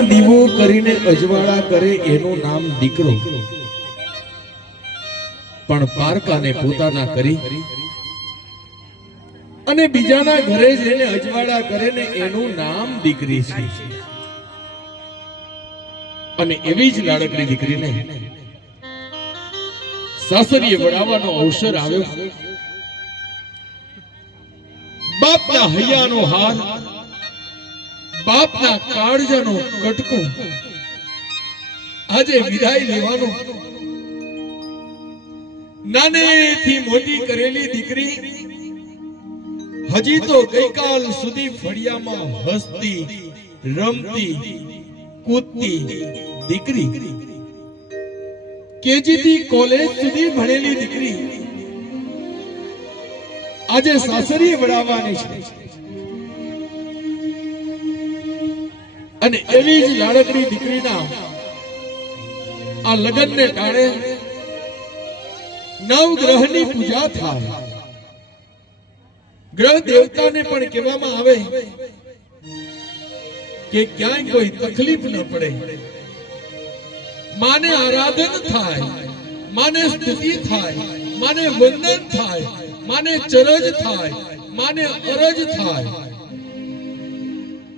ઘરમાં દીવો કરીને અજવાળા કરે એનું નામ દીકરો, પણ પારકાને પોતાના કરી અને બીજાના ઘરે જઈને અજવાળા કરે ને એનું નામ દીકરી છે. અને એવી જ લાડકડી દીકરીને સાસરીએ વળાવવાનો અવસર આવ્યો. બાપના હૈયાનો હાર, બાપના કાળજાનો કટકો આજે વિદાય લેવાનો. નાનેથી મોટી કરેલી દીકરી હજી તો ગઈકાલ સુધી ફળિયામાં હસતી રમતી કૂદતી દીકરી, કેજી થી કોલેજ સુધી ભણેલી દીકરી આજે સાસરીએ વળાવવાની છે. અને એવી જ લાડકડી દીકરીના આ લગ્નને ટાણે નવગ્રહની પૂજા થાય. ગ્રહ દેવતાને પણ કહેવામાં આવે કે ક્યાંય કોઈ તકલીફ ન પડે, માને આરાધન થાય, માને સ્તુતિ થાય, માને વંદન થાય, માને ચરજ થાય, માને અરજ થાય.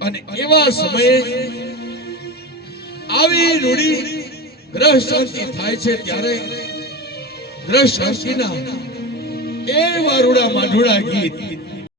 અને એવા સમયે આવી રૂડી ગ્રહ શાંતિ થાય છે ત્યારે ગ્રહ શાંતિના એવા રૂડા માઢુડા ગીત